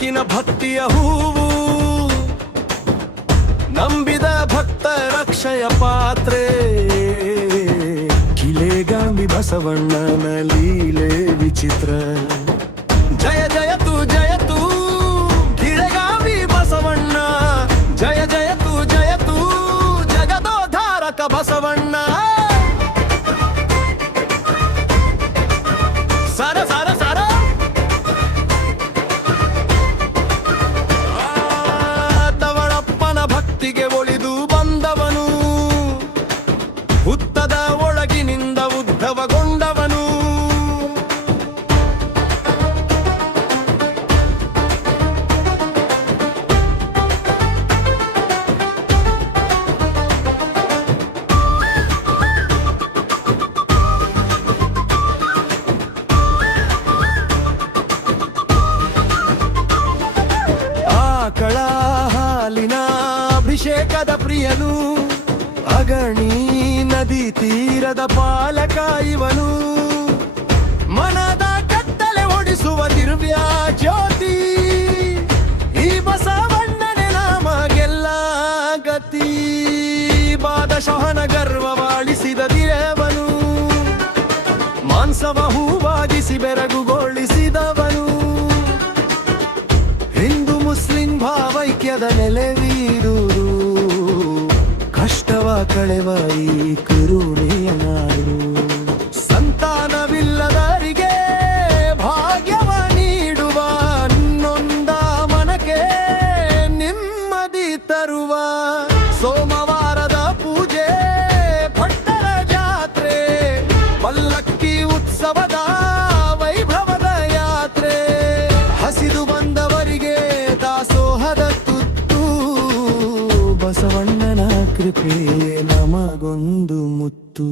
ಬೆಳಕಿನ ಭಕ್ತಿಯ ಹೂವು, ನಂಬಿದ ಭಕ್ತ ರಕ್ಷಯ ಪಾತ್ರೆ. ಕಿಲೆಗಾಮಿ ಬಸವಣ್ಣನ ಲೀಲೆ ವಿಚಿತ್ರ. ಜಯ ಜಯತು ಜಯತು ಕಿಲೆಗಾಮಿ ಬಸವಣ್ಣ, ಜಯ ಜಯತು ಜಯತು ಜಗದೋದ್ಧಾರಕ ಬಸವಣ್ಣ. ಸರ ಸರ ಸರ ತವಳಪ್ಪನ ಭಕ್ತಿಗೆ ಒಲಿದು ಬಂದವನು, ಹುತ್ತದ ಒಳಗಿನಿಂದ ಉದ್ಧವಗೊಂಡವನು. ಆಕಳ ಹಾಲಿನ ಅಭಿಷೇಕದ ಪ್ರಿಯನು, ಅಗಣಿ ನದಿ ತೀರದ ಪಾಲಕ ಇವನು. ಮನದ ಕತ್ತಲೆ ಓಡಿಸುವ ದಿವ್ಯ ಜ್ಯೋತಿ, ಈ ಬಸವಣ್ಣನೆ ನಮಗೆಲ್ಲ ಗತಿ. ಬಾದಶಹನ ಗರ್ವವಾಳಿಸಿದ ದೇವನು, ಮಾಂಸವ ಹೂವಾಗಿಸಿ ಬೆರಗುಗೊಳಿಸಿದವನು. ಹಿಂದೂ ಮುಸ್ಲಿಂ ಭಾವೈಕ್ಯದ ನೆಲೆವೀರೂರು, ಕಷ್ಟವ ಕಳೆವ ಈ ಕರುಣೆಯ ನಾಡು. ಸಂತಾನವಿಲ್ಲದರಿಗೆ ಭಾಗ್ಯವ ನೀಡುವ, ನೊಂದ ಮನಕ್ಕೆ ನೆಮ್ಮದಿ ತರುವ. ಸೋಮವಾರದ ಪೂಜೆ, ಭಟ್ಟರ ಜಾತ್ರೆ, ಪಲ್ಲಕ್ಕಿ ಉತ್ಸವದ ವೈಭವದ ಯಾತ್ರೆ. ಹಸಿದು ಬಂದವರಿಗೆ ದಾಸೋಹದ ತುತ್ತು, ಬಸವಣ್ಣನ ಕೃಪೆ ನಮಗೊಂದು ಮುತ್ತು.